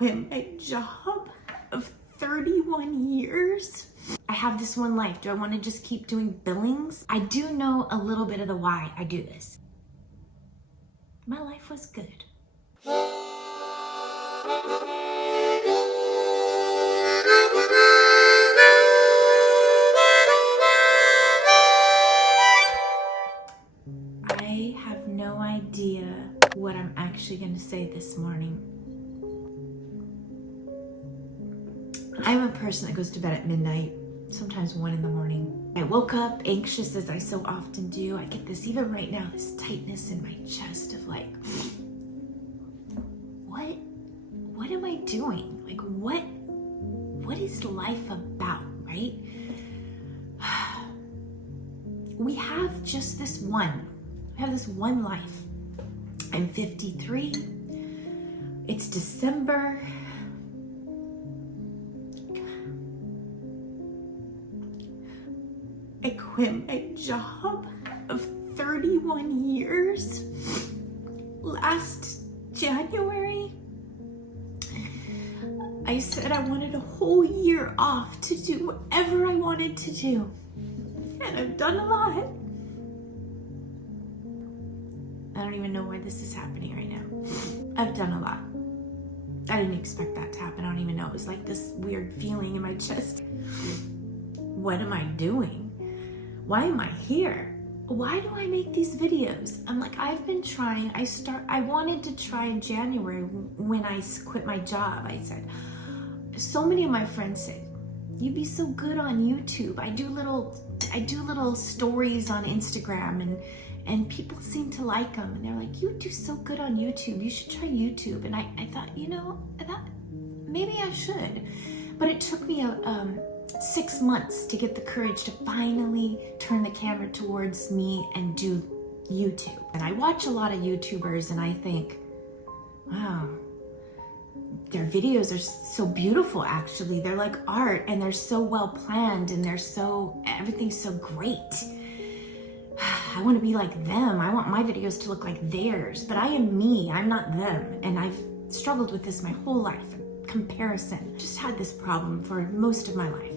quit my job of 31 years. I have this one life. Do I want to just keep doing billings? I do know a little bit of the why I do this. My life was good. I have no idea what I'm actually going to say this morning. I'm a person that goes to bed at midnight, sometimes 1 in the morning. I woke up anxious, as I so often do. I get this, even right now, this tightness in my chest of like, what am I doing? Like, what is life about, right? We have just this one. We have this one life. I'm 53. It's December. I quit my job of 31 years last January. I said I wanted a whole year off to do whatever I wanted to do. And I've done a lot. I don't even know why this is happening right now. I've done a lot. I didn't expect that to happen. I don't even know. It was like this weird feeling in my chest. What am I doing? Why am I here? Why do I make these videos? I'm like, I've been trying. I wanted to try in January when I quit my job. I said, so many of my friends said, you'd be so good on YouTube. I do little stories on Instagram and people seem to like them. And they're like, you do so good on YouTube. You should try YouTube. And I thought, I thought maybe I should. But it took me 6 months to get the courage to finally turn the camera towards me and do YouTube. And I watch a lot of YouTubers and I think, wow, their videos are so beautiful actually. They're like art and they're so well planned and everything's so great. I want to be like them. I want my videos to look like theirs, but I am me, I'm not them. And I've struggled with this my whole life. Comparison. Just had this problem for most of my life.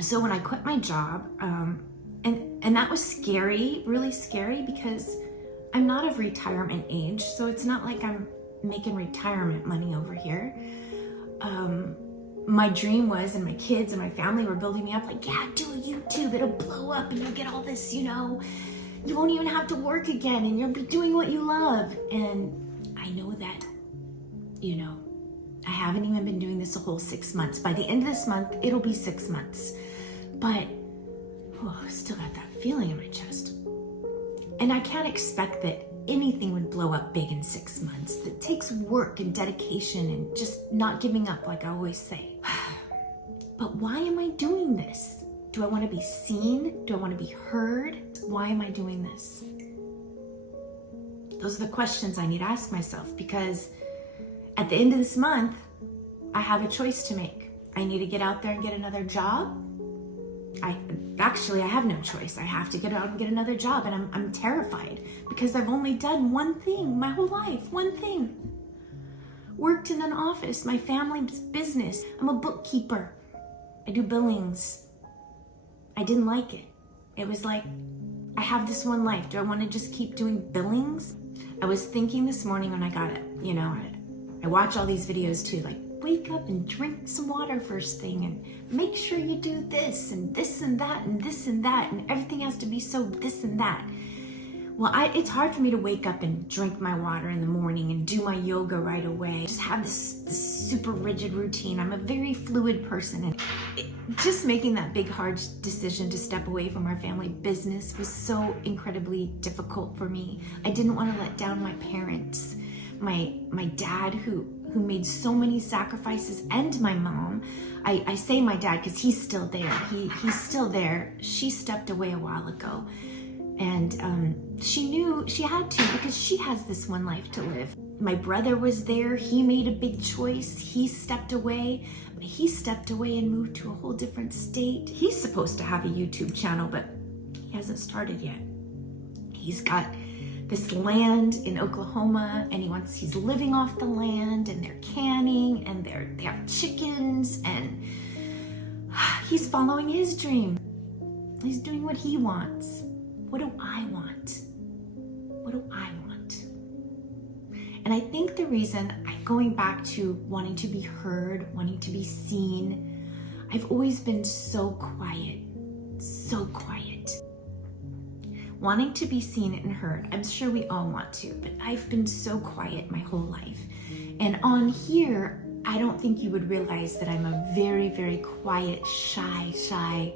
So when I quit my job, and that was scary, really scary, because I'm not of retirement age, so it's not like I'm making retirement money over here. My dream was, and my kids and my family were building me up like, yeah, do a YouTube, it'll blow up and you'll get all this, you won't even have to work again and you'll be doing what you love. And I know that, I haven't even been doing this a whole 6 months. By the end of this month, it'll be 6 months. But I still got that feeling in my chest. And I can't expect that anything would blow up big in 6 months. It takes work and dedication and just not giving up, like I always say. But why am I doing this? Do I want to be seen? Do I want to be heard? Why am I doing this? Those are the questions I need to ask myself, because at the end of this month, I have a choice to make. I need to get out there and get another job. I have no choice. I have to get out and get another job, and I'm terrified because I've only done one thing my whole life, one thing. Worked in an office, my family's business. I'm a bookkeeper. I do billings. I didn't like it. It was like, I have this one life. Do I want to just keep doing billings? I was thinking this morning when I got it, I watch all these videos too, like wake up and drink some water first thing and make sure you do this and this and that and this and that and everything has to be so this and that. Well, it's hard for me to wake up and drink my water in the morning and do my yoga right away. Just have this super rigid routine. I'm a very fluid person, and just making that big hard decision to step away from our family business was so incredibly difficult for me. I didn't want to let down my parents. My dad who made so many sacrifices, and my mom. I say my dad because he's still there. He's still there. She stepped away a while ago, and she knew she had to because she has this one life to live. My brother was there. He made a big choice. He stepped away. He stepped away and moved to a whole different state. He's supposed to have a YouTube channel, but he hasn't started yet. He's got this land in Oklahoma, and he's living off the land, and they're canning chickens, and he's following his dream. He's doing what he wants. What do I want? What do I want? And I think the reason, going back to wanting to be heard, wanting to be seen, I've always been so quiet. Wanting to be seen and heard. I'm sure we all want to, but I've been so quiet my whole life. And on here, I don't think you would realize that I'm a very, very quiet, shy.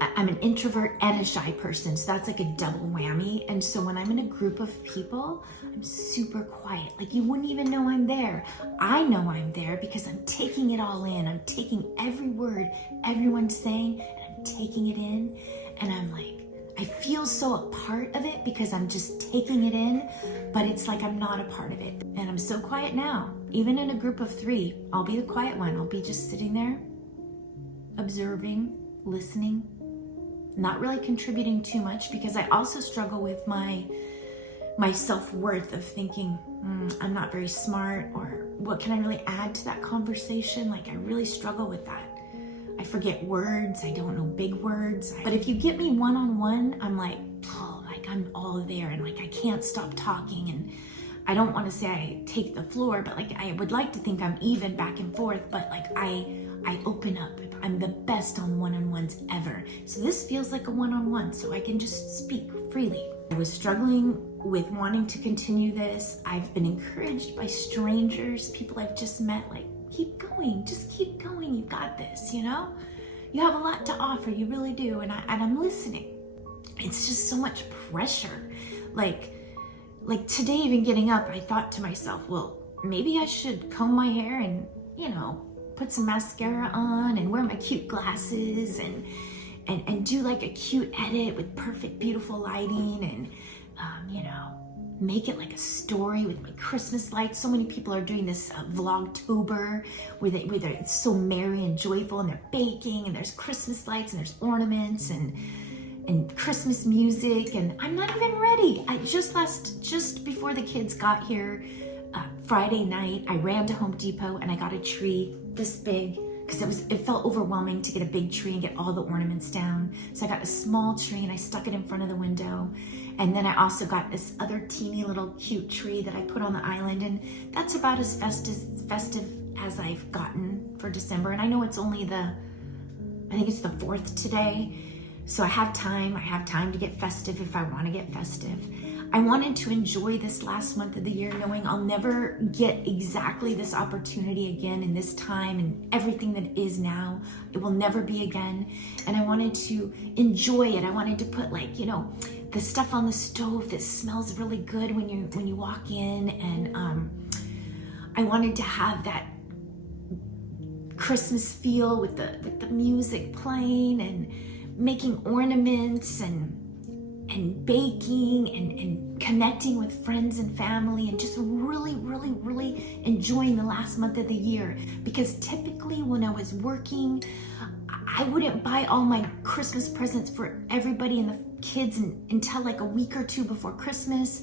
I'm an introvert and a shy person, so that's like a double whammy. And so when I'm in a group of people, I'm super quiet. Like, you wouldn't even know I'm there. I know I'm there because I'm taking it all in. I'm taking every word everyone's saying, and I'm taking it in, and I'm like, I feel so a part of it because I'm just taking it in, but it's like I'm not a part of it. And I'm so quiet now. Even in a group of 3, I'll be the quiet one. I'll be just sitting there, observing, listening, not really contributing too much, because I also struggle with my self-worth of thinking, I'm not very smart, or what can I really add to that conversation? Like, I really struggle with that. I forget words. I don't know big words. But if you get me one-on-one, I'm like, I'm all there, and like I can't stop talking. And I don't want to say I take the floor, but like I would like to think I'm even back and forth, but like I open up. I'm the best on one-on-ones ever. So this feels like a one-on-one, so I can just speak freely. I was struggling with wanting to continue this. I've been encouraged by strangers, people I've just met, like, keep going, just keep going, you got this, you know? You have a lot to offer, you really do, and I'm listening. It's just so much pressure. Like today, even getting up, I thought to myself, well, maybe I should comb my hair and, put some mascara on and wear my cute glasses and do like a cute edit with perfect, beautiful lighting, and, make it like a story with my Christmas lights. So many people are doing this Vlogtober where it's so merry and joyful, and they're baking, and there's Christmas lights, and there's ornaments and Christmas music, and I'm not even ready. Just before the kids got here, Friday night, I ran to Home Depot and I got a tree this big, because it felt overwhelming to get a big tree and get all the ornaments down. So I got a small tree and I stuck it in front of the window. And then I also got this other teeny little cute tree that I put on the island, and that's about as festive as I've gotten for December. And I know it's only I think it's the 4th today. So I have time to get festive if I want to get festive. I wanted to enjoy this last month of the year, knowing I'll never get exactly this opportunity again in this time, and everything that is now, it will never be again. And I wanted to enjoy it. I wanted to put the stuff on the stove that smells really good when you walk in, and I wanted to have that Christmas feel with the music playing, and making ornaments, and baking, and connecting with friends and family, and just really, really, really enjoying the last month of the year. Because typically when I was working, I wouldn't buy all my Christmas presents for everybody and the kids until like a week or 2 before Christmas.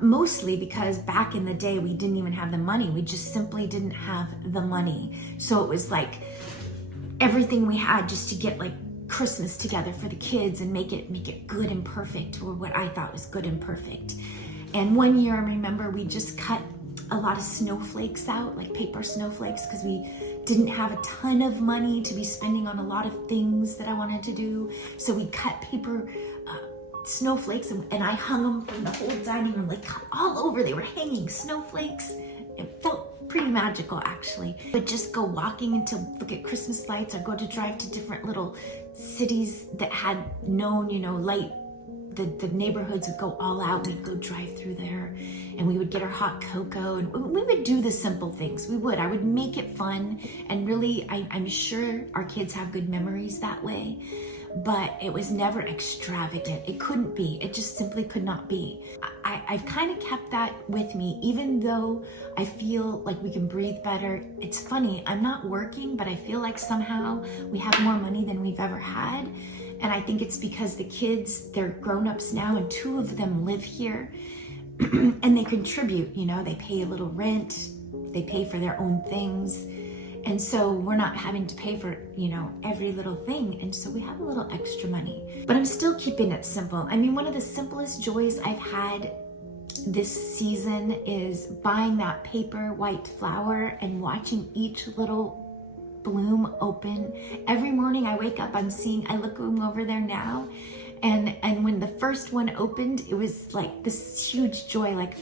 Mostly because back in the day, we didn't even have the money. We just simply didn't have the money. So it was like everything we had just to get like Christmas together for the kids and make it good and perfect, or what I thought was good and perfect. And one year, I remember we just cut a lot of snowflakes out, like paper snowflakes, because we didn't have a ton of money to be spending on a lot of things that I wanted to do. So we cut paper snowflakes, and I hung them from the whole dining room, like all over. They were hanging snowflakes. It felt pretty magical, actually. But just go walking to look at Christmas lights, or go to drive to different little cities that had known, light. The neighborhoods would go all out. We'd go drive through there, and we would get our hot cocoa, and we would do the simple things. I would make it fun, and really, I'm sure our kids have good memories that way. But it was never extravagant. It couldn't be. It just simply could not be. I've kind of kept that with me, even though I feel like we can breathe better. It's funny, I'm not working, but I feel like somehow we have more money than we've ever had. And I think it's because the kids, they're grown-ups now, and 2 of them live here, and they contribute, they pay a little rent, they pay for their own things. And so we're not having to pay for, every little thing. And so we have a little extra money. But I'm still keeping it simple. I mean, one of the simplest joys I've had this season is buying that paper white flower and watching each little bloom open. Every morning I wake up, I look over there now. And when the first one opened, it was like this huge joy, like,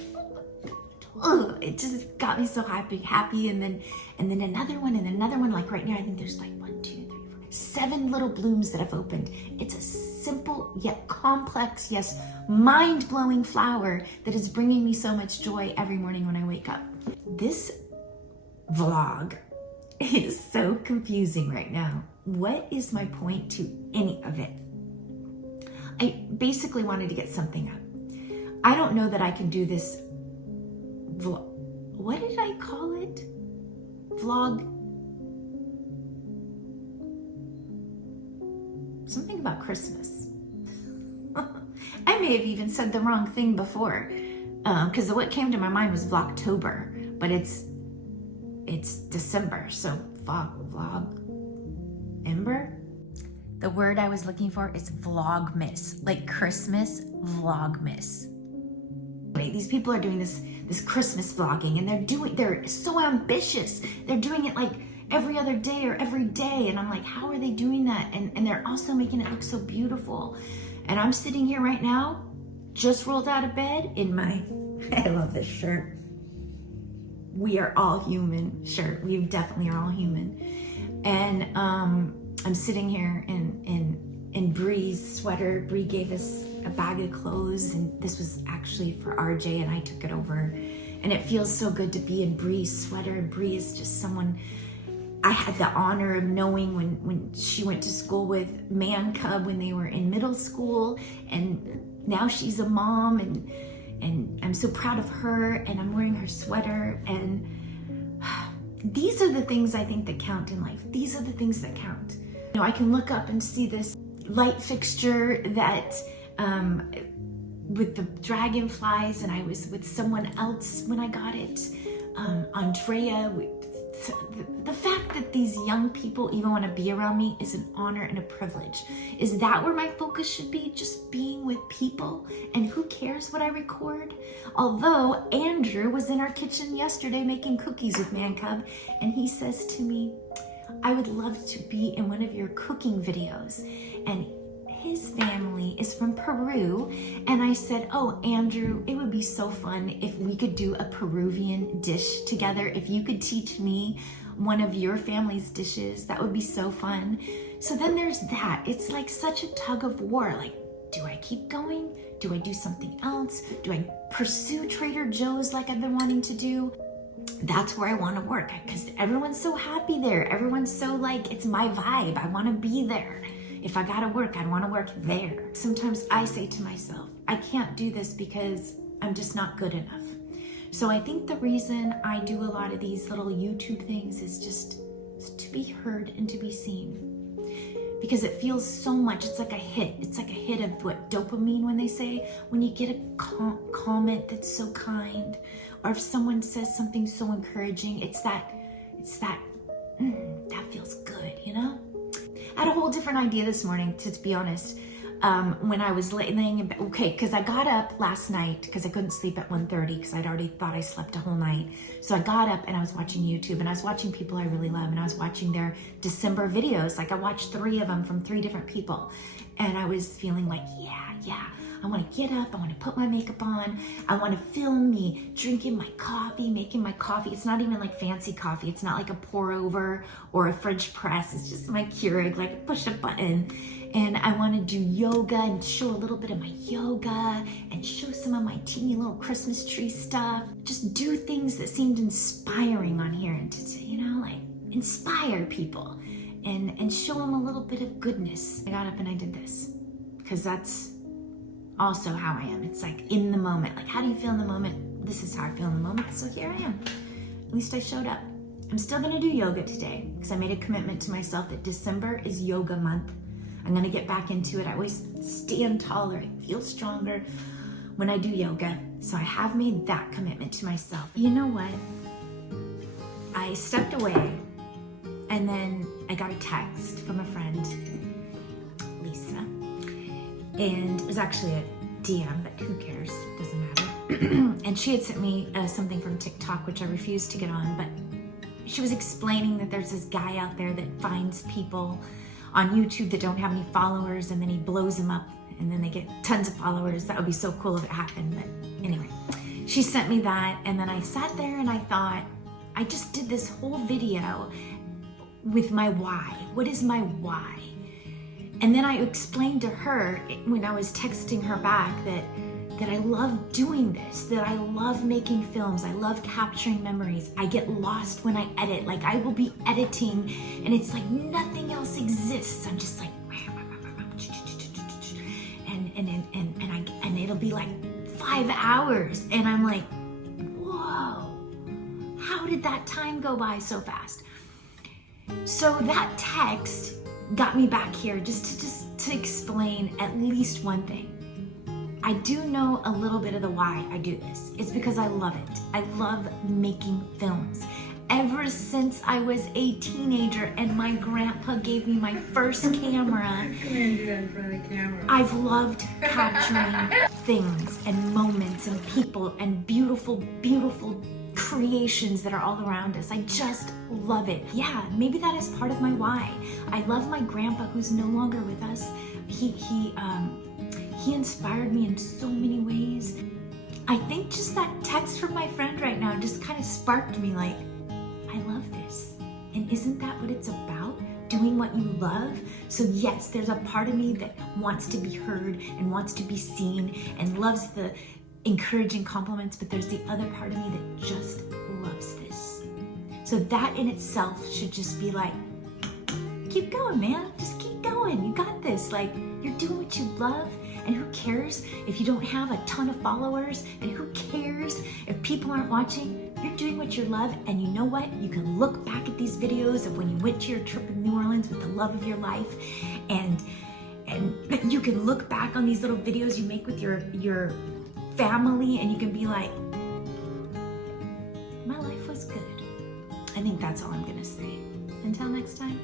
oh, it just got me so happy. And then another one, like right now, I think there's like 7 little blooms that have opened. It's a simple yet complex, yes, mind-blowing flower that is bringing me so much joy every morning when I wake up. This vlog is so confusing right now. What is my point to any of it? I basically wanted to get something up. I don't know that I can do this vlog. What did I call it? Vlog. Something about Christmas. I may have even said the wrong thing before, because what came to my mind was Vlogtober, but it's December, so vlog ember. The word I was looking for is vlogmas, like Christmas vlogmas. Wait, these people are doing this Christmas vlogging, and they're so ambitious. They're doing it like every other day or every day. And I'm like, how are they doing that? And they're also making it look so beautiful. And I'm sitting here right now, just rolled out of bed in my, I love this shirt, "We Are All Human" shirt. We definitely are all human. And I'm sitting here in Bree's sweater. Bree gave us a bag of clothes, and this was actually for RJ, and I took it over. And it feels so good to be in Bree's sweater. And Bree is just someone I had the honor of knowing when she went to school with Man Cub when they were in middle school, and now she's a mom, and I'm so proud of her, and I'm wearing her sweater. And these are the things I think that count in life. These are the things that count. I can look up and see this light fixture that with the dragonflies, and I was with someone else when I got it, Andrea. The fact that these young people even want to be around me is an honor and a privilege. Is that where my focus should be? Just being with people? And who cares what I record? Although Andrew was in our kitchen yesterday making cookies with Man Cub, and he says to me, "I would love to be in one of your cooking videos." And his family is from Peru. And I said, "Oh, Andrew, it would be so fun if we could do a Peruvian dish together. If you could teach me one of your family's dishes, that would be so fun." So then there's that. It's like such a tug of war. Like, do I keep going? Do I do something else? Do I pursue Trader Joe's like I've been wanting to do? That's where I want to work, because everyone's so happy there. Everyone's so like, it's my vibe. I want to be there. If I gotta work, I want to work there. Sometimes I say to myself, I can't do this because I'm just not good enough. So I think the reason I do a lot of these little YouTube things is just to be heard and to be seen. Because it feels so much, it's like a hit. It's like a hit of what, dopamine, when they say, when you get a comment that's so kind, or if someone says something so encouraging, that feels good, I had a whole different idea this morning, to be honest. When I was laying in bed, because I got up last night because I couldn't sleep at 1:30 because I'd already thought I slept a whole night. So I got up and I was watching YouTube, and I was watching people I really love, and I was watching their December videos. Like, I watched 3 of them from 3 different people, and I was feeling like, yeah, I want to get up, I want to put my makeup on, I want to film me drinking my coffee, making my coffee. It's not even like fancy coffee. It's not like a pour over or a French press. It's just my Keurig, like push a button. And I want to do yoga and show a little bit of my yoga and show some of my teeny little Christmas tree stuff. Just do things that seemed inspiring on here, and to like inspire people and show them a little bit of goodness. I got up and I did this because that's also how I am. It's like in the moment. Like, how do you feel in the moment? This is how I feel in the moment. So here I am. At least I showed up. I'm still gonna do yoga today because I made a commitment to myself that December is yoga month. I'm gonna get back into it. I always stand taller, I feel stronger when I do yoga. So I have made that commitment to myself. You know what? I stepped away And then I got a text from a friend, Lisa, and it was actually a DM, but who cares? Doesn't matter. And she had sent me something from TikTok, which I refused to get on, but she was explaining that there's this guy out there that finds people on YouTube that don't have any followers, and then he blows them up, and then they get tons of followers. That would be so cool if it happened, but anyway. She sent me that, and then I sat there and I thought, I just did this whole video with my why. What is my why? And then I explained to her when I was texting her back that I love doing this, that I love making films, I love capturing memories. I get lost when I edit. Like, I will be editing and it's like nothing else exists. I'm just like, and it'll be like 5 hours, and I'm like, whoa, how did that time go by so fast? So that text got me back here just to explain at least one thing. I do know a little bit of the why I do this. It's because I love it. I love making films. Ever since I was a teenager and my grandpa gave me my first camera, I've loved capturing things and moments and people and beautiful, beautiful creations that are all around us. I just love it. Yeah, maybe that is part of my why. I love my grandpa, who's no longer with us. He inspired me in so many ways. I think just that text from my friend right now just kind of sparked me, like, I love this. And isn't that what it's about? Doing what you love? So yes, there's a part of me that wants to be heard and wants to be seen and loves the encouraging compliments, but there's the other part of me that just loves this. So that in itself should just be like, keep going, man. Just keep going. You got this. Like, you're doing what you love. And who cares if you don't have a ton of followers? And who cares if people aren't watching? You're doing what you love, and you know what? You can look back at these videos of when you went to your trip in New Orleans with the love of your life, and you can look back on these little videos you make with your family, and you can be like, my life was good. I think that's all I'm gonna say. Until next time.